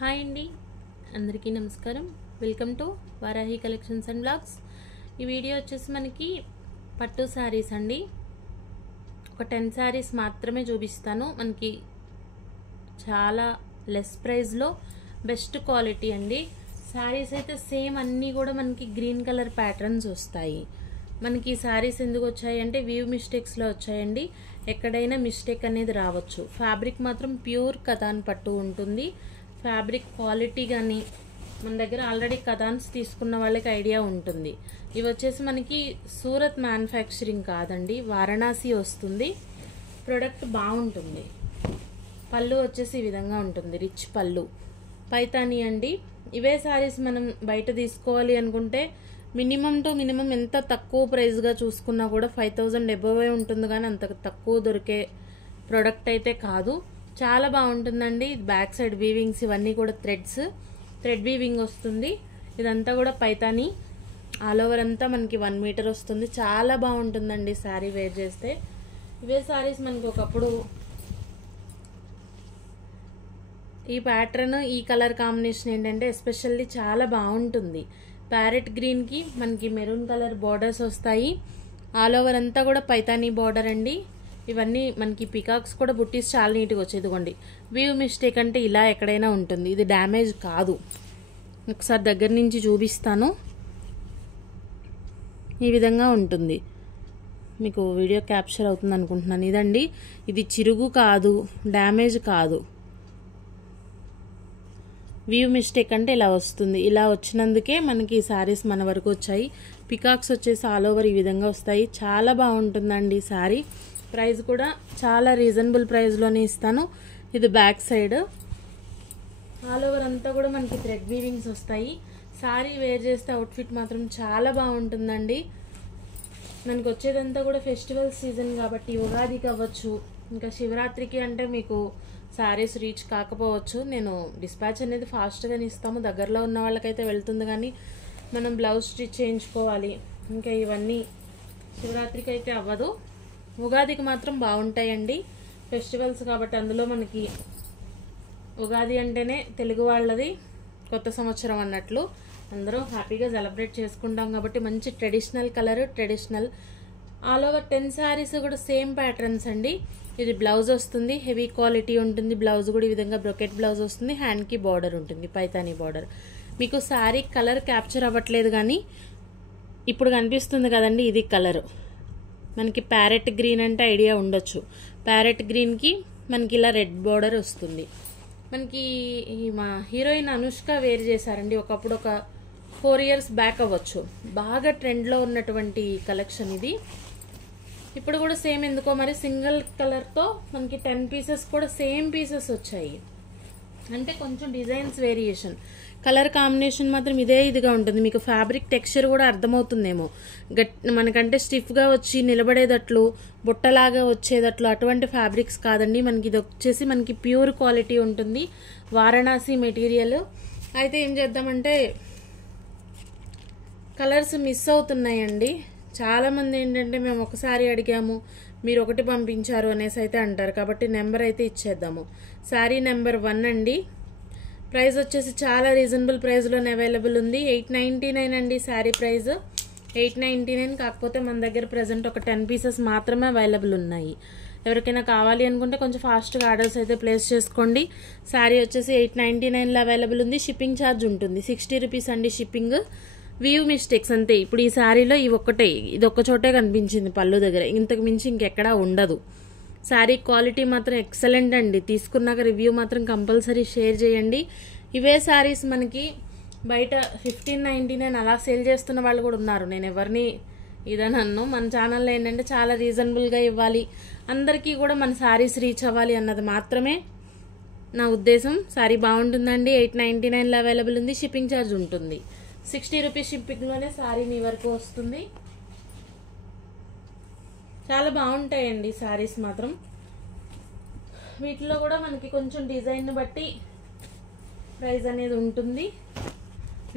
Hi అండి, అందరికీ నమస్కారం. Welcome to Varahi collections and blogs. ఈ వీడియో వచ్చేసి మనకి పట్టు శారీస్ అండి. ఒక 10 శారీస్ మాత్రమే చూపిస్తాను. మనకి చాలా లెస్ ప్రైస్లో బెస్ట్ క్వాలిటీ అండి. శారీస్ అయితే సేమ్ అన్నీ కూడా మనకి గ్రీన్ కలర్ ప్యాటర్న్స్ వస్తాయి. మనకి శారీస్ ఎందుకు వచ్చాయి అంటే వ్యూ మిస్టేక్స్లో వచ్చాయండి. ఎక్కడైనా మిస్టేక్ అనేది రావచ్చు. ఫ్యాబ్రిక్ మాత్రం ప్యూర్ కథాన్ పట్టు ఉంటుంది. ఫ్యాబ్రిక్ క్వాలిటీ కానీ మన దగ్గర ఆల్రెడీ కథాన్స్ తీసుకున్న వాళ్ళకి ఐడియా ఉంటుంది. ఇవి వచ్చేసి మనకి సూరత్ మ్యానుఫ్యాక్చరింగ్ కాదండి, వారణాసి వస్తుంది. ప్రోడక్ట్ బాగుంటుంది. పళ్ళు వచ్చేసి ఈ విధంగా ఉంటుంది, రిచ్ పళ్ళు. పైతాని అండి. ఇవే శారీస్ మనం బయట తీసుకోవాలి అనుకుంటే మినిమం టు మినిమం ఎంత తక్కువ ప్రైస్గా చూసుకున్నా కూడా 5000 అబోవే ఉంటుంది, కానీ అంత తక్కువ దొరికే ప్రోడక్ట్ అయితే కాదు. చాలా బాగుంటుందండి. బ్యాక్ సైడ్ వీవింగ్స్ ఇవన్నీ కూడా థ్రెడ్ వీవింగ్ వస్తుంది. ఇదంతా కూడా పైతాని ఆల్ ఓవర్ అంతా మనకి 1 మీటర్ వస్తుంది. చాలా బాగుంటుందండి శారీ వేర్ చేస్తే. ఇవే శారీస్ మనకి ఒకప్పుడు ఈ ప్యాటర్న్ ఈ కలర్ కాంబినేషన్ ఏంటంటే ఎస్పెషల్లీ చాలా బాగుంటుంది. ప్యారెట్ గ్రీన్కి మనకి మెరూన్ కలర్ బార్డర్స్ వస్తాయి. ఆల్ ఓవర్ అంతా కూడా పైతానీ బార్డర్ అండి. ఇవన్నీ మనకి పికాక్స్ కూడా బుట్టీస్ చాలా నీట్గా వచ్చేది. ఇదిగోండి, వ్యూ మిస్టేక్ అంటే ఇలా ఎక్కడైనా ఉంటుంది, ఇది డ్యామేజ్ కాదు. ఒకసారి దగ్గర నుంచి చూపిస్తాను. ఈ విధంగా ఉంటుంది. మీకు వీడియో క్యాప్చర్ అవుతుంది అనుకుంటున్నాను. ఇదండి, ఇది చిరుగు కాదు, డ్యామేజ్ కాదు. వ్యూ మిస్టేక్ అంటే ఇలా వస్తుంది. ఇలా వచ్చినందుకే మనకి ఈ శారీస్ మన వరకు వచ్చాయి. పికాక్స్ వచ్చేసి ఆల్ ఓవర్ ఈ విధంగా వస్తాయి. చాలా బాగుంటుందండి శారీ. ప్రైస్ కూడా చాలా రీజనబుల్ ప్రైస్లోనే ఇస్తాను. ఇది బ్యాక్ సైడ్ ఆల్ ఓవర్ అంతా కూడా మనకి థ్రెడ్ వీవింగ్స్ వస్తాయి. శారీ వేర్ చేస్తే అవుట్ఫిట్ మాత్రం చాలా బాగుంటుందండి. మనకి వచ్చేదంతా కూడా ఫెస్టివల్ సీజన్ కాబట్టి ఉగాదికి అవ్వచ్చు, ఇంకా శివరాత్రికి అంటే మీకు శారీస్ రీచ్ కాకపోవచ్చు. నేను డిస్పాచ్ అనేది ఫాస్ట్గానే ఇస్తాము. దగ్గరలో ఉన్న వాళ్ళకైతే వెళ్తుంది, కానీ మనం బ్లౌజ్ స్టిచ్ చేయించుకోవాలి. ఇంకా ఇవన్నీ శివరాత్రికి అయితే అవ్వదు. ఉగాదికి మాత్రం బాగుంటాయండి. ఫెస్టివల్స్ కాబట్టి అందులో మనకి ఉగాది అంటేనే తెలుగు వాళ్ళది కొత్త సంవత్సరం అన్నట్లు. అందరూ హ్యాపీగా సెలబ్రేట్ చేసుకుంటాం కాబట్టి మంచి traditional colour, traditional all over 10 saris కూడా సేమ్ ప్యాటర్న్స్ అండి. ఇది బ్లౌజ్ వస్తుంది, హెవీ క్వాలిటీ ఉంటుంది. బ్లౌజ్ కూడా ఈ విధంగా బ్రొకెట్ బ్లౌజ్ వస్తుంది. హ్యాండ్కి బార్డర్ ఉంటుంది, పైతానీ బార్డర్. మీకు శారీ కలర్ క్యాప్చర్ అవ్వట్లేదు, కానీ ఇప్పుడు కనిపిస్తుంది కదండి, ఇది కలర్. మనకి ప్యారెట్ గ్రీన్ అంటే ఐడియా ఉండొచ్చు. ప్యారెట్ గ్రీన్కి మనకి ఇలా రెడ్ బార్డర్ వస్తుంది. మనకి మా హీరోయిన్ అనుష్క వేర్ చేశారండి ఒకప్పుడు, ఒక 4 years బ్యాక్ అవ్వచ్చు. బాగా ట్రెండ్లో ఉన్నటువంటి కలెక్షన్ ఇది. ఇప్పుడు కూడా సేమ్ ఎందుకో మరి సింగిల్ కలర్తో మనకి 10 పీసెస్ కూడా సేమ్ పీసెస్ వచ్చాయి. అంటే కొంచెం డిజైన్స్ వేరియేషన్, కలర్ కాంబినేషన్ మాత్రం ఇదిగా ఉంటుంది. మీకు ఫ్యాబ్రిక్ టెక్స్చర్ కూడా అర్థమవుతుందేమో. మనకంటే స్టిఫ్గా వచ్చి నిలబడేటట్లు, బుట్టలాగా వచ్చేటట్లు అటువంటి ఫ్యాబ్రిక్స్ కాదండి. మనకి ఇది వచ్చేసి మనకి ప్యూర్ క్వాలిటీ ఉంటుంది. వారణాసి మెటీరియల్. అయితే ఏం చేద్దామంటే కలర్స్ మిస్ అవుతున్నాయండి. చాలామంది ఏంటంటే మేము ఒకసారి అడిగాము, మీరు ఒకటి పంపించారు అనేసి అయితే అంటారు. కాబట్టి నెంబర్ అయితే ఇచ్చేద్దాము. శారీ నెంబర్ 1 అండి. ప్రైస్ వచ్చేసి చాలా రీజనబుల్ ప్రైస్లోనే అవైలబుల్ ఉంది. 899 అండి శారీ ప్రైస్. 899. కాకపోతే మన దగ్గర ప్రజెంట్ ఒక 10 పీసెస్ మాత్రమే అవైలబుల్ ఉన్నాయి. ఎవరికైనా కావాలి అనుకుంటే కొంచెం ఫాస్ట్గా ఆర్డర్స్ అయితే ప్లేస్ చేసుకోండి. శారీ వచ్చేసి 899లో అవైలబుల్ ఉంది. షిప్పింగ్ ఛార్జ్ ఉంటుంది 60 రూపీస్ అండి షిప్పింగ్. వ్యూ మిస్టేక్స్ అంతే. ఇప్పుడు ఈ శారీలో ఇది ఒక్క చోటే కనిపించింది పళ్ళు దగ్గర, ఇంతకు మించి ఇంకెక్కడా ఉండదు. శారీ క్వాలిటీ మాత్రం ఎక్సలెంట్ అండి. తీసుకున్నాక రివ్యూ మాత్రం కంపల్సరీ షేర్ చేయండి. ఇవే శారీస్ మనకి బయట 1599 అలా సేల్ చేస్తున్న వాళ్ళు కూడా ఉన్నారు. నేను ఎవరిని ఇదనన్ను. మన ఛానల్లో ఏంటంటే చాలా రీజనబుల్గా ఇవ్వాలి, అందరికీ కూడా మన శారీస్ రీచ్ అవ్వాలి అన్నది మాత్రమే నా ఉద్దేశం. శారీ బాగుంటుందండి. 899లో అవైలబుల్ ఉంది. షిప్పింగ్ ఛార్జ్ ఉంటుంది 60 రూపీస్. షిప్పింగ్లోనే శారీ మీ వరకు వస్తుంది. చాలా బాగుంటాయండి శారీస్ మాత్రం. వీటిలో కూడా మనకి కొంచెం డిజైన్ బట్టి ప్రైస్ అనేది ఉంటుంది.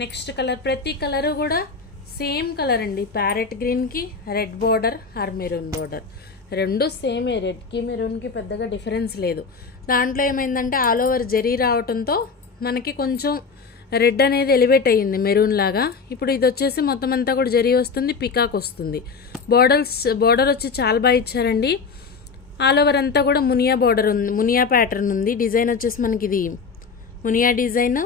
నెక్స్ట్ కలర్, ప్రతి కలరు కూడా సేమ్ కలర్ అండి. ప్యారెట్ గ్రీన్కి red border or maroon border రెండు సేమే. రెడ్కి మెరూన్కి పెద్దగా డిఫరెన్స్ లేదు. దాంట్లో ఏమైందంటే ఆల్ ఓవర్ జరీ రావడంతో మనకి కొంచెం రెడ్ అనేది ఎలివేట్ అయ్యింది మెరూన్ లాగా. ఇప్పుడు ఇది వచ్చేసి మొత్తం అంతా కూడా జరీ వస్తుంది, పికాక్ వస్తుంది. బోర్డర్ వచ్చి చాలా బాగా ఇచ్చారండి. ఆల్ ఓవర్ అంతా కూడా మునియా బోర్డర్ ఉంది, మునియా ప్యాటర్న్ ఉంది. డిజైన్ వచ్చేసి మనకి ఇది Muniya design.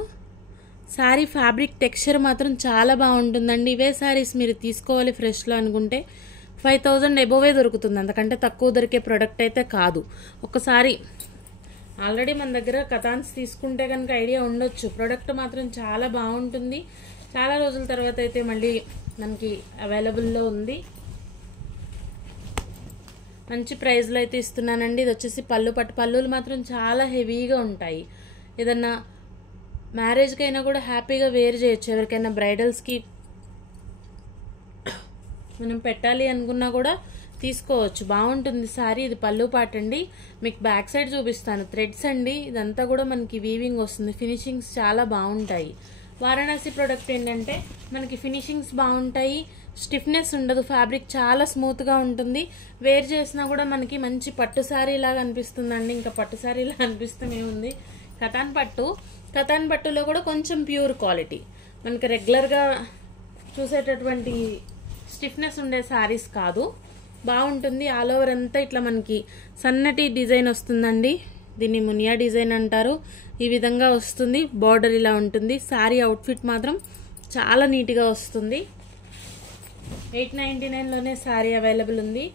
Sari fabric texture మాత్రం చాలా బాగుంటుందండి. ఇవే శారీస్ మీరు తీసుకోవాలి ఫ్రెష్లో అనుకుంటే 5000 అబోవే దొరుకుతుంది, అంతకంటే తక్కువ దొరికే ప్రోడక్ట్ అయితే కాదు. ఒకసారి ఆల్రెడీ మన దగ్గర కథాన్స్ తీసుకుంటే కనుక ఐడియా ఉండొచ్చు. ప్రోడక్ట్ మాత్రం చాలా బాగుంటుంది. చాలా రోజుల తర్వాత అయితే మళ్ళీ మనకి అవైలబుల్లో ఉంది. మంచి ప్రైస్లో అయితే ఇస్తున్నానండి. ఇది వచ్చేసి పళ్ళులు మాత్రం చాలా హెవీగా ఉంటాయి. ఏదన్నా మ్యారేజ్కి అయినా కూడా హ్యాపీగా వేర్ చేయొచ్చు. ఎవరికైనా బ్రైడల్స్కి మనం పెట్టాలి అనుకున్నా కూడా తీసుకోవచ్చు, బాగుంటుంది శారీ. ఇది పళ్ళు పాట అండి. మీకు బ్యాక్ సైడ్ చూపిస్తాను. థ్రెడ్స్ అండి, ఇదంతా కూడా మనకి వీవింగ్ వస్తుంది. ఫినిషింగ్స్ చాలా బాగుంటాయి. వారణాసి ప్రోడక్ట్ ఏంటంటే మనకి ఫినిషింగ్స్ బాగుంటాయి, స్టిఫ్నెస్ ఉండదు, ఫ్యాబ్రిక్ చాలా స్మూత్గా ఉంటుంది. వేర్ చేసినా కూడా మనకి మంచి పట్టు శారీ లాగా అనిపిస్తుందండి. ఇంకా పట్టు శారీ లాగా అనిపిస్తూనే ఉంది. కథాన్ పట్టులో కూడా కొంచెం ప్యూర్ క్వాలిటీ, మనకి రెగ్యులర్గా చూసేటటువంటి స్టిఫ్నెస్ ఉండే శారీస్ కాదు, బాగుంటుంది. ఆల్ ఓవర్ అంతా ఇట్లా మనకి సన్నటి డిజైన్ వస్తుందండి. దీన్ని మునియా డిజైన్ అంటారు. ఈ విధంగా వస్తుంది. బార్డర్ ఇలా ఉంటుంది. శారీ అవుట్ఫిట్ మాత్రం చాలా నీట్గా వస్తుంది. 899లోనే శారీ అవైలబుల్ ఉంది.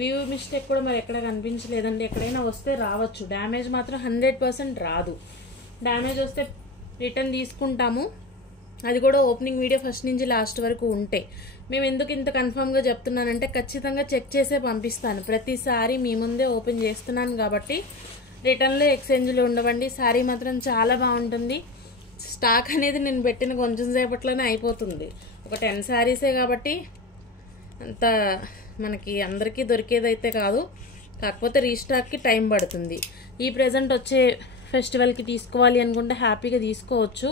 వ్యూ మిస్టేక్ కూడా మరి ఎక్కడ కనిపించలేదండి. ఎక్కడైనా వస్తే రావచ్చు, డ్యామేజ్ మాత్రం 100% రాదు. డ్యామేజ్ వస్తే రిటర్న్ తీసుకుంటాము. అది కూడా ఓపెనింగ్ వీడియో ఫస్ట్ నుంచి లాస్ట్ వరకు ఉంటే. మేము ఎందుకు ఇంత కన్ఫర్మ్గా చెప్తున్నానంటే ఖచ్చితంగా చెక్ చేసే పంపిస్తాను. ప్రతిసారి మీ ముందే ఓపెన్ చేస్తున్నాను కాబట్టి రిటర్న్లో ఎక్స్చేంజ్లు ఉండవండి. శారీ మాత్రం చాలా బాగుంటుంది. స్టాక్ అనేది నేను పెట్టిన కొంచెం సేపట్లోనే అయిపోతుంది. ఒక 10 శారీసే కాబట్టి అంత మనకి అందరికీ దొరికేదైతే కాదు, కాకపోతే రీస్టాక్కి టైం పడుతుంది. ఈ ప్రెజెంట్ వచ్చే ఫెస్టివల్కి తీసుకోవాలి అనుకుంటే హ్యాపీగా తీసుకోవచ్చు,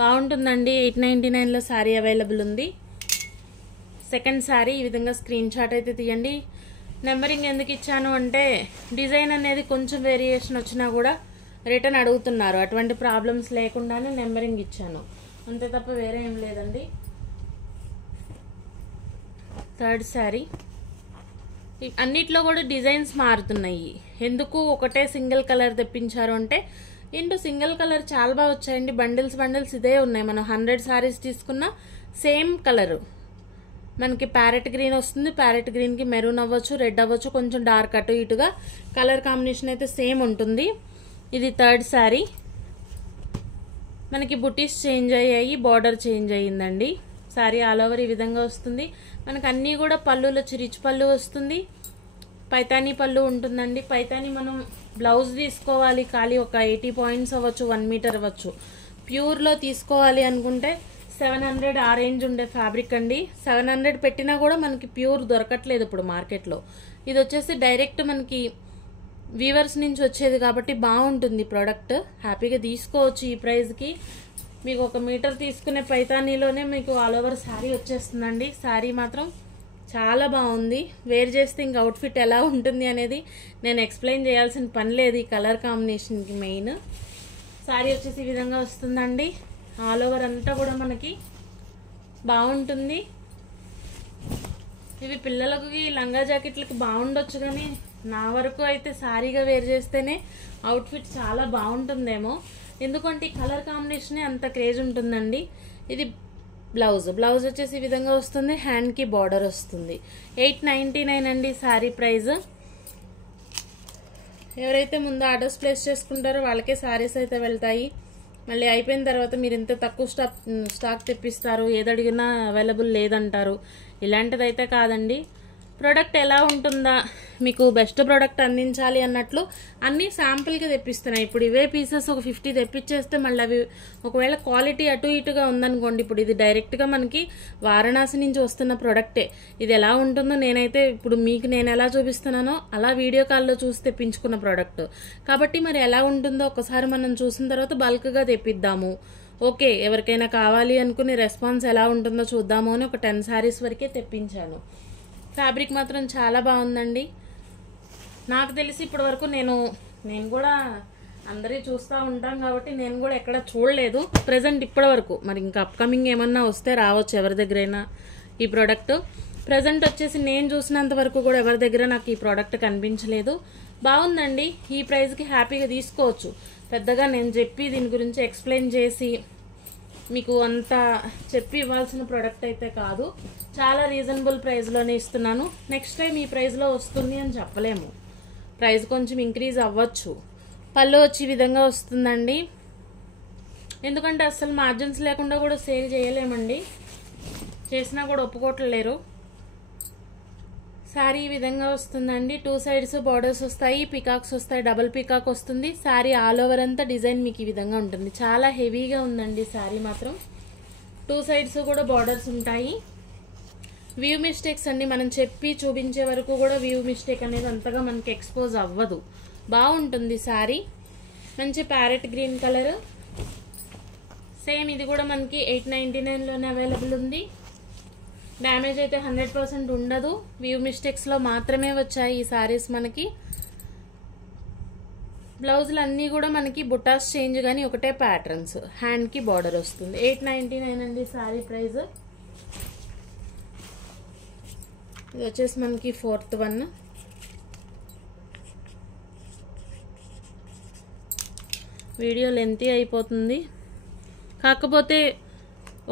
బాగుంటుందండి. 899లో శారీ అవైలబుల్ ఉంది. సెకండ్ శారీ ఈ విధంగా స్క్రీన్ షాట్ అయితే తీయండి. నెంబరింగ్ ఎందుకు ఇచ్చాను అంటే డిజైన్ అనేది కొంచెం వేరియేషన్ వచ్చినా కూడా రిటర్న్ అడుగుతున్నారు. అటువంటి ప్రాబ్లమ్స్ లేకుండానే నెంబరింగ్ ఇచ్చాను, అంతే తప్ప వేరే ఏం లేదండి. థర్డ్ శారీ అన్నిట్లో కూడా డిజైన్స్ మారుతున్నాయి. ఎందుకు ఒకటే సింగిల్ కలర్ తెప్పించారు అంటే సింగిల్ కలర్ చాలా బాగా వచ్చాయండి. బండిల్స్ ఇదే ఉన్నాయి. మనం 100 శారీస్ తీసుకున్న సేమ్ కలరు మనకి ప్యారెట్ గ్రీన్ వస్తుంది. ప్యారెట్ గ్రీన్కి మెరూన్ అవ్వచ్చు, రెడ్ అవ్వచ్చు, కొంచెం డార్క్ అటు ఇటుగా కలర్ కాంబినేషన్ అయితే సేమ్ ఉంటుంది. ఇది థర్డ్ శారీ. మనకి బుటీస్ చేంజ్ అయ్యాయి, బార్డర్ చేంజ్ అయ్యిందండి. శారీ ఆల్ ఓవర్ ఈ విధంగా వస్తుంది. మనకు అన్నీ కూడా పళ్ళులో రిచ్ పళ్ళు వస్తుంది. పైతానీ పళ్ళు ఉంటుందండి. పైతానీ మనం బ్లౌజ్ తీసుకోవాలి ఖాళీ ఒక 80 పాయింట్స్ అవ్వచ్చు, 1 మీటర్ అవ్వచ్చు. ప్యూర్లో తీసుకోవాలి అనుకుంటే 700 ఆ రేంజ్ ఉండే ఫ్యాబ్రిక్ అండి. 700 పెట్టినా కూడా మనకి ప్యూర్ దొరకట్లేదు ఇప్పుడు మార్కెట్లో. ఇది వచ్చేసి డైరెక్ట్ మనకి వీవర్స్ నుంచి వచ్చేది కాబట్టి బాగుంటుంది ప్రోడక్ట్, హ్యాపీగా తీసుకోవచ్చు. ఈ ప్రైస్కి మీకు 1 మీటర్ తీసుకునే పైతానీలోనే మీకు ఆల్ ఓవర్ శారీ వచ్చేస్తుందండి. శారీ మాత్రం చాలా బాగుంది. వేర్ చేస్తే ఇంక అవుట్ఫిట్ ఎలా ఉంటుంది అనేది నేను ఎక్స్ప్లెయిన్ చేయాల్సిన పని లేదు. ఈ కలర్ కాంబినేషన్కి మెయిన్ శారీ వచ్చేసి ఈ విధంగా వస్తుందండి. ఆల్ ఓవర్ అంతా కూడా మనకి బాగుంటుంది. ఇవి పిల్లలకి లంగా జాకెట్లకి బాగుండొచ్చు, కానీ నా వరకు అయితే శారీగా వేర్ చేస్తేనే అవుట్ఫిట్ చాలా బాగుంటుందేమో. ఎందుకంటే ఈ కలర్ కాంబినేషనే అంత క్రేజ్ ఉంటుందండి. ఇది బ్లౌజ్ వచ్చేసి ఈ విధంగా వస్తుంది. హ్యాండ్కి బార్డర్ వస్తుంది. 899 అండి శారీ ప్రైస్. ఎవరైతే ముందు ఆర్డర్స్ ప్లేస్ చేసుకుంటారో వాళ్ళకే శారీస్ అయితే వెళ్తాయి. మళ్ళీ అయిపోయిన తర్వాత మీరు ఇంత తక్కువ స్టాక్ తెప్పిస్తారు, ఏదడిగినా అవైలబుల్ లేదంటారు. ఇలాంటిదైతే కాదండి. ప్రోడక్ట్ ఎలా ఉంటుందా, మీకు బెస్ట్ ప్రోడక్ట్ అందించాలి అన్నట్లు అన్నీ శాంపుల్కి తెప్పిస్తున్నాయి. ఇప్పుడు ఇవే పీసెస్ ఒక 50 తెప్పించేస్తే మళ్ళీ అవి ఒకవేళ క్వాలిటీ అటు ఇటుగా ఉందనుకోండి. ఇప్పుడు ఇది డైరెక్ట్గా మనకి వారణాసి నుంచి వస్తున్న ప్రోడక్టే. ఇది ఎలా ఉంటుందో నేనైతే ఇప్పుడు మీకు నేను ఎలా చూపిస్తున్నానో అలా వీడియో కాల్లో చూసి తెప్పించుకున్న ప్రోడక్ట్ కాబట్టి మరి ఎలా ఉంటుందో ఒకసారి మనం చూసిన తర్వాత బల్క్గా తెప్పిద్దాము. ఓకే, ఎవరికైనా కావాలి అనుకుని రెస్పాన్స్ ఎలా ఉంటుందో చూద్దాము అని ఒక 10 శారీస్ వరకే తెప్పించాను. ఫ్యాబ్రిక్ మాత్రం చాలా బాగుందండి. నాకు తెలిసి ఇప్పటి వరకు నేను కూడా అందరి చూస్తూ ఉంటాం కాబట్టి నేను కూడా ఎక్కడ చూడలేదు ప్రెజెంట్ ఇప్పటి వరకు. మరి ఇంకా అప్కమింగ్ ఏమన్నా వస్తే రావచ్చు ఎవరి దగ్గరైనా ఈ ప్రోడక్ట్. ప్రెజెంట్ వచ్చేసి నేను చూసినంత వరకు కూడా ఎవరి దగ్గర నాకు ఈ ప్రోడక్ట్ కనిపించలేదు. బాగుందండి, ఈ ప్రైస్కి హ్యాపీగా తీసుకోవచ్చు. పెద్దగా నేను చెప్పి దీని గురించి ఎక్స్ప్లెయిన్ చేసి మీకు అంత చెప్పి ఇవ్వాల్సిన ప్రోడక్ట్ అయితే కాదు. చాలా రీజనబుల్ ప్రైస్లోనే ఇస్తున్నాను. నెక్స్ట్ టైం ఈ ప్రైస్లో వస్తుంది అని చెప్పలేము, ప్రైస్ కొంచెం ఇంక్రీజ్ అవ్వచ్చు. పళ్ళు వచ్చి ఈ విధంగా వస్తుందండి. ఎందుకంటే అస్సలు మార్జిన్స్ లేకుండా కూడా సేల్ చేయలేమండి, చేసినా కూడా ఒప్పుకోవట్లేరు. శారీ ఈ విధంగా వస్తుందండి. 2 సైడ్స్ బార్డర్స్ వస్తాయి, పికాక్స్ వస్తాయి, డబుల్ పికాక్ వస్తుంది. శారీ ఆల్ ఓవర్ అంతా డిజైన్ మీకు ఈ విధంగా ఉంటుంది. చాలా హెవీగా ఉందండి శారీ మాత్రం. 2 సైడ్స్ కూడా బార్డర్స్ ఉంటాయి. వ్యూ మిస్టేక్స్ అండి, మనం చెప్పి చూపించే వరకు కూడా వ్యూ మిస్టేక్ అనేది అంతగా మనకి ఎక్స్పోజ్ అవ్వదు. బాగుంటుంది శారీ. మంచి ప్యారెట్ గ్రీన్ కలర్. సేమ్ ఇది కూడా మనకి 899లోనే అవైలబుల్ ఉంది. డ్యామేజ్ అయితే 100% ఉండదు. వ్యూ మిస్టేక్స్లో మాత్రమే వచ్చాయి ఈ శారీస్ మనకి. బ్లౌజులు అన్నీ కూడా మనకి బుటాస్ చేంజ్ కానీ ఒకటే ప్యాటర్న్స్. హ్యాండ్కి బార్డర్ వస్తుంది. 899 అండి శారీ ప్రైస్. ఇది వచ్చేసి మనకి 4th వన్. వీడియో లెంతీ అయిపోతుంది, కాకపోతే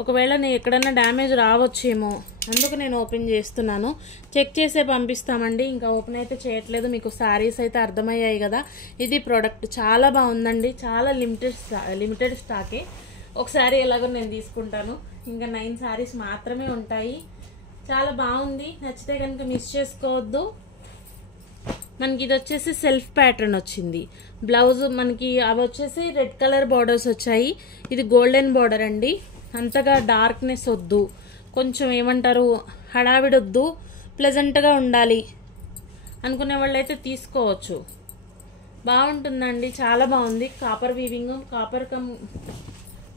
ఒకవేళ నేను ఎక్కడన్నా డ్యామేజ్ రావచ్చేమో అందుకు నేను ఓపెన్ చేస్తున్నాను. చెక్ చేసే పంపిస్తామండి, ఇంకా ఓపెన్ అయితే చేయట్లేదు. మీకు శారీస్ అయితే అర్థమయ్యాయి కదా. ఇది ప్రోడక్ట్ చాలా బాగుందండి, చాలా లిమిటెడ్ స్టాకే. ఒక శారీ ఎలాగో నేను తీసుకుంటాను, ఇంకా 9 శారీస్ మాత్రమే ఉంటాయి. చాలా బాగుంది, నచ్చితే కనుక మిస్ చేసుకోవద్దు. మనకి ఇది వచ్చేసి సెల్ఫ్ ప్యాటర్న్ వచ్చింది. బ్లౌజ్ మనకి అవి వచ్చేసి రెడ్ కలర్ బార్డర్స్ వచ్చాయి. ఇది గోల్డెన్ బార్డర్ అండి. అంతగా డార్క్నెస్ వద్దు, కొంచెం ఏమంటారు హడావిడి వద్దు, ప్లెజెంట్గా ఉండాలి అనుకునే వాళ్ళు అయితే తీసుకోవచ్చు. బాగుంటుందండి, చాలా బాగుంది. Copper weaving, copper come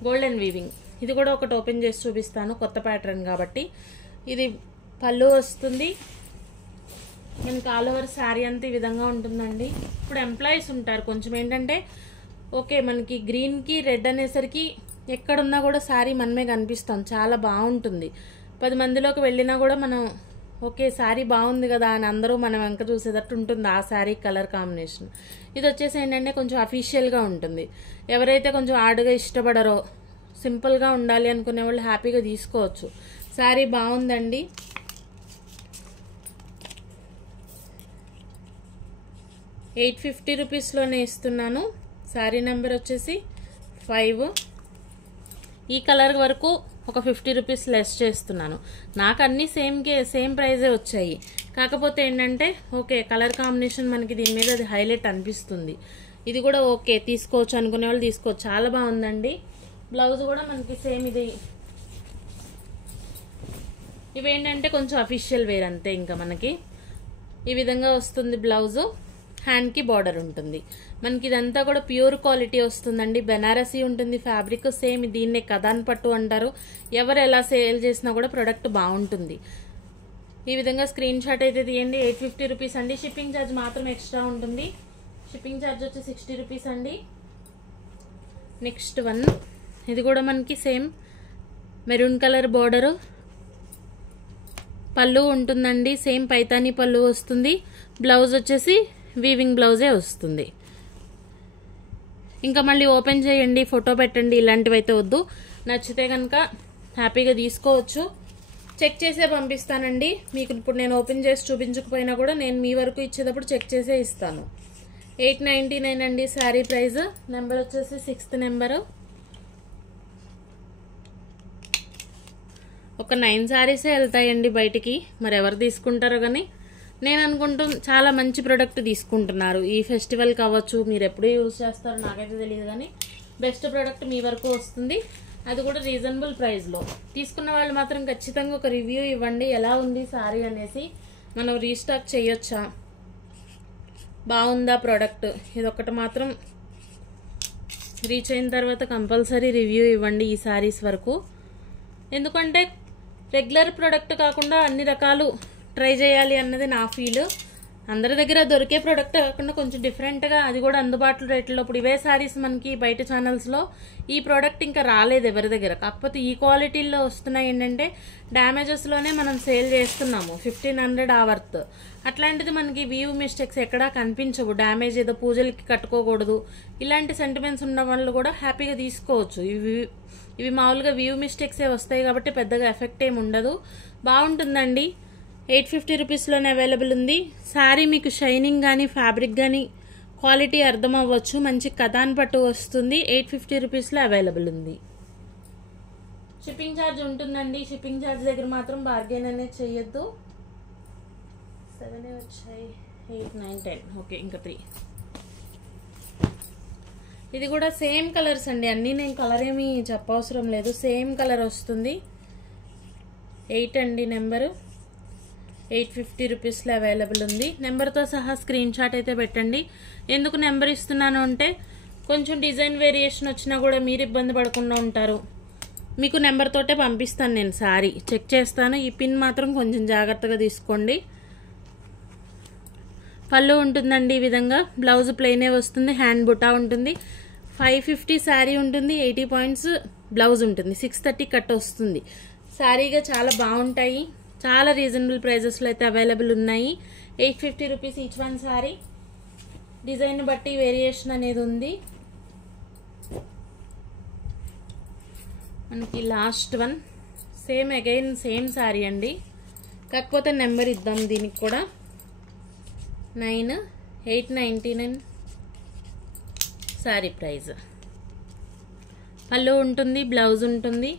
golden weaving. ఇది కూడా ఒకటి ఓపెన్ చేసి చూపిస్తాను, కొత్త ప్యాటర్న్ కాబట్టి. ఇది పళ్ళు వస్తుంది. మనకి ఆల్ ఓవర్ శారీ అంతా ఈ విధంగా ఉంటుందండి. ఇప్పుడు ఎంప్లాయీస్ ఉంటారు కొంచెం ఏంటంటే, ఓకే మనకి గ్రీన్కి రెడ్ అనేసరికి ఎక్కడున్నా కూడా శారీ మనమే కనిపిస్తాం, చాలా బాగుంటుంది. 10 మందిలోకి వెళ్ళినా కూడా మనం ఓకే శారీ బాగుంది కదా అని అందరూ మనం వెనక చూసేటట్టు ఉంటుంది ఆ శారీ కలర్ కాంబినేషన్. ఇది వచ్చేసి ఏంటంటే కొంచెం అఫీషియల్గా ఉంటుంది. ఎవరైతే కొంచెం ఆర్డ్గా ఇష్టపడరో, సింపుల్గా ఉండాలి అనుకునే వాళ్ళు హ్యాపీగా తీసుకోవచ్చు. శారీ బాగుందండి. ₹850లోనే ఇస్తున్నాను. శారీ నెంబర్ వచ్చేసి 5. ఈ కలర్ వరకు ఒక ₹50 లెస్ చేస్తున్నాను. నాకు అన్నీ సేమ్ ప్రైజే వచ్చాయి. కాకపోతే ఏంటంటే ఓకే కలర్ కాంబినేషన్ మనకి దీని మీద అది హైలైట్ అనిపిస్తుంది. ఇది కూడా ఓకే తీసుకోవచ్చు అనుకునే వాళ్ళు తీసుకోవచ్చు. చాలా బాగుందండి. బ్లౌజ్ కూడా మనకి సేమ్ ఇది. ఇవేంటంటే కొంచెం అఫీషియల్ వేర్ అంతే. ఇంకా మనకి ఈ విధంగా వస్తుంది బ్లౌజు. హ్యాండ్కి బార్డర్ ఉంటుంది. మనకి ఇదంతా కూడా ప్యూర్ క్వాలిటీ వస్తుందండి. బెనారసీ ఉంటుంది ఫ్యాబ్రిక్. సేమ్ దీన్నే కదాన్ పట్టు అంటారు. ఎవరు ఎలా సేల్ చేసినా కూడా ప్రొడక్ట్ బాగుంటుంది. ఈ విధంగా స్క్రీన్ షాట్ అయితే తీయండి. ₹850 అండి. షిప్పింగ్ ఛార్జ్ మాత్రం ఎక్స్ట్రా ఉంటుంది. షిప్పింగ్ ఛార్జ్ వచ్చి ₹60 అండి. నెక్స్ట్ వన్, ఇది కూడా మనకి సేమ్ మెరూన్ కలర్ బార్డరు, పళ్ళు ఉంటుందండి. సేమ్ పైతానీ పళ్ళు వస్తుంది. బ్లౌజ్ వచ్చేసి వీవింగ్ బ్లౌజే వస్తుంది. ఇంకా మళ్ళీ ఓపెన్ చేయండి, ఫోటో పెట్టండి, ఇలాంటివి అయితే వద్దు. నచ్చితే కనుక హ్యాపీగా తీసుకోవచ్చు. చెక్ చేసే పంపిస్తానండి. మీకు ఇప్పుడు నేను ఓపెన్ చేసి చూపించకపోయినా కూడా నేను మీ వరకు ఇచ్చేటప్పుడు చెక్ చేసే ఇస్తాను. 899 అండి శారీ ప్రైస్. నెంబర్ వచ్చేసి 6th నెంబరు. ఒక 9 శారీసే వెళ్తాయండి బయటికి, మరి ఎవరు తీసుకుంటారో కానీ నేను అనుకుంటూ చాలా మంచి ప్రోడక్ట్ తీసుకుంటున్నారు. ఈ ఫెస్టివల్ కావచ్చు, మీరు ఎప్పుడు యూజ్ చేస్తారో నాకైతే తెలియదు కానీ బెస్ట్ ప్రోడక్ట్ మీ వరకు వస్తుంది. అది కూడా రీజనబుల్ ప్రైస్లో. తీసుకున్న వాళ్ళు మాత్రం ఖచ్చితంగా ఒక రివ్యూ ఇవ్వండి, ఎలా ఉంది శారీ అనేసి. మనం రీస్టాక్ చేయొచ్చా, బాగుందా ప్రోడక్ట్, ఇదొకటి మాత్రం రీచ్ అయిన తర్వాత కంపల్సరీ రివ్యూ ఇవ్వండి ఈ శారీస్ వరకు. ఎందుకంటే రెగ్యులర్ ప్రోడక్ట్ కాకుండా అన్ని రకాలు ట్రై చేయాలి అన్నది నా ఫీల్. అందరి దగ్గర దొరికే ప్రోడక్ట్ కాకుండా కొంచెం డిఫరెంట్గా అది కూడా అందుబాటులో రేట్లో. ఇప్పుడు ఇవే శారీస్ మనకి బయట ఛానల్స్లో ఈ ప్రోడక్ట్ ఇంకా రాలేదు ఎవరి దగ్గర. కాకపోతే ఈ క్వాలిటీల్లో వస్తున్నాయి. ఏంటంటే డ్యామేజెస్లోనే మనం సేల్ చేస్తున్నాము 1500 ఆ వర్త్. అట్లాంటిది మనకి వ్యూ మిస్టేక్స్ ఎక్కడా కనిపించవు. డ్యామేజ్ ఏదో పూజలకి కట్టుకోకూడదు ఇలాంటి సెంటిమెంట్స్ ఉన్న వాళ్ళు కూడా హ్యాపీగా తీసుకోవచ్చు. ఇవి మామూలుగా వ్యూ మిస్టేక్సే వస్తాయి కాబట్టి పెద్దగా ఎఫెక్ట్ ఏమి ఉండదు. బాగుంటుందండి. 850 రూపీస్లోనే అవైలబుల్ ఉంది. శారీ మీకు షైనింగ్ కానీ ఫ్యాబ్రిక్ కానీ క్వాలిటీ అర్థం అవ్వచ్చు. మంచి కథాన్ పట్టు వస్తుంది. 850 రూపీస్లో అవైలబుల్ ఉంది. షిప్పింగ్ ఛార్జ్ ఉంటుందండి. షిప్పింగ్ ఛార్జ్ దగ్గర మాత్రం బార్గెన్ అనేది చేయొద్దు. 7 వచ్చాయి, 8, 9, 10. ఓకే, ఇంకా 3. ఇది కూడా సేమ్ కలర్స్ అండి. అన్నీ నేను కలర్ ఏమీ చెప్పవసరం లేదు. సేమ్ కలర్ వస్తుంది. 8 అండి నెంబరు. 850 రూపీస్లో అవైలబుల్ ఉంది. నెంబర్తో సహా స్క్రీన్ షాట్ అయితే పెట్టండి. ఎందుకు నెంబర్ ఇస్తున్నాను అంటే కొంచెం డిజైన్ వేరియేషన్ వచ్చినా కూడా మీరు ఇబ్బంది పడకుండా ఉంటారు. మీకు నెంబర్ తోటే పంపిస్తాను నేను. సారీ చెక్ చేస్తాను. ఈ పిన్ మాత్రం కొంచెం జాగ్రత్తగా తీసుకోండి. పళ్ళు ఉంటుందండి ఈ విధంగా. బ్లౌజ్ ప్లెయినే వస్తుంది. హ్యాండ్ బుటా ఉంటుంది. 550 శారీ ఉంటుంది. 80 పాయింట్స్ బ్లౌజ్ ఉంటుంది. 630 కట్ వస్తుంది. శారీగా చాలా బాగుంటాయి. చాలా రీజనబుల్ ప్రైజెస్లో అయితే అవైలబుల్ ఉన్నాయి. 850 rupees each one sari. Design బట్టి వేరియేషన్ అనేది ఉంది. మనకి last one same again same sari అండి. కాకపోతే నెంబర్ ఇద్దాం దీనికి కూడా. 9, 899 శారీ ప్రైజ్. పళ్ళు ఉంటుంది. బ్లౌజ్ ఉంటుంది.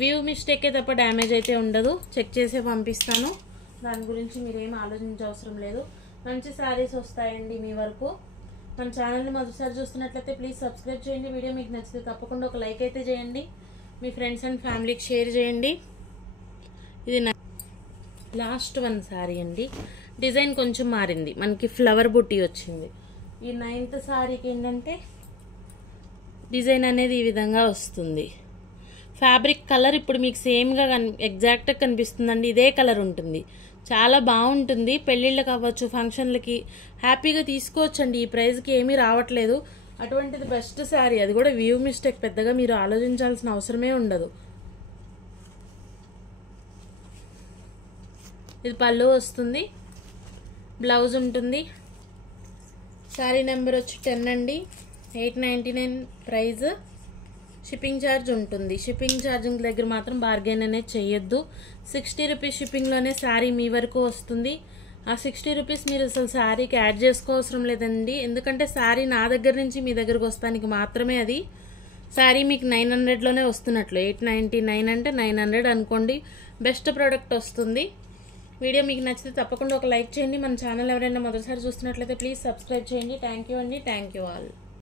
వ్యూ మిస్టేకే తప్ప డ్యామేజ్ అయితే ఉండదు. చెక్ చేసే పంపిస్తాను. దాని గురించి మీరేం ఆలోచించవసరం లేదు. మంచి శారీస్ వస్తాయండి మీ వరకు. మన ఛానల్ని మొదటిసారి చూస్తున్నట్లయితే ప్లీజ్ సబ్స్క్రైబ్ చేయండి. వీడియో మీకు నచ్చితే తప్పకుండా ఒక లైక్ అయితే చేయండి. మీ ఫ్రెండ్స్ అండ్ ఫ్యామిలీకి షేర్ చేయండి. ఇది లాస్ట్ వన్ శారీ అండి. డిజైన్ కొంచెం మారింది. మనకి ఫ్లవర్ బుట్టి వచ్చింది. ఈ 9th శారీకి ఏంటంటే డిజైన్ అనేది ఈ విధంగా వస్తుంది. ఫ్యాబ్రిక్ కలర్ ఇప్పుడు మీకు సేమ్గా ఎగ్జాక్ట్గా కనిపిస్తుందండి. ఇదే కలర్ ఉంటుంది. చాలా బాగుంటుంది. పెళ్ళిళ్ళకి అవ్వచ్చు, ఫంక్షన్లకి హ్యాపీగా తీసుకోవచ్చండి. ఈ ప్రైస్కి ఏమీ రావట్లేదు. అటువంటిది బెస్ట్ శారీ. అది కూడా వ్యూ మిస్టేక్. పెద్దగా మీరు ఆలోచించాల్సిన అవసరమే ఉండదు. ఇది పళ్ళు వస్తుంది. బ్లౌజ్ ఉంటుంది. శారీ నెంబర్ వచ్చి 10 అండి. 899 ప్రైజ్. షిప్పింగ్ ఛార్జ్ ఉంటుంది. షిప్పింగ్ ఛార్జింగ్ దగ్గర మాత్రం బార్గెన్ అనేది చేయొద్దు. 60 రూపీస్ షిప్పింగ్లోనే శారీ మీ వరకు వస్తుంది. ఆ 60 రూపీస్ మీరు అసలు శారీకి యాడ్ చేసుకోవసరం లేదండి. ఎందుకంటే శారీ నా దగ్గర నుంచి మీ దగ్గరకు వస్తానికి మాత్రమే అది. శారీ మీకు 900లోనే వస్తున్నట్లు. 899 అంటే 900 అనుకోండి. బెస్ట్ ప్రోడక్ట్ వస్తుంది. వీడియో మీకు నచ్చితే తప్పకుండా ఒక లైక్ చేయండి. మన ఛానల్ ఎవరైనా మొదటిసారి చూస్తున్నట్లయితే ప్లీజ్ సబ్స్క్రైబ్ చేయండి. థ్యాంక్ యూ అండి. Thank you all.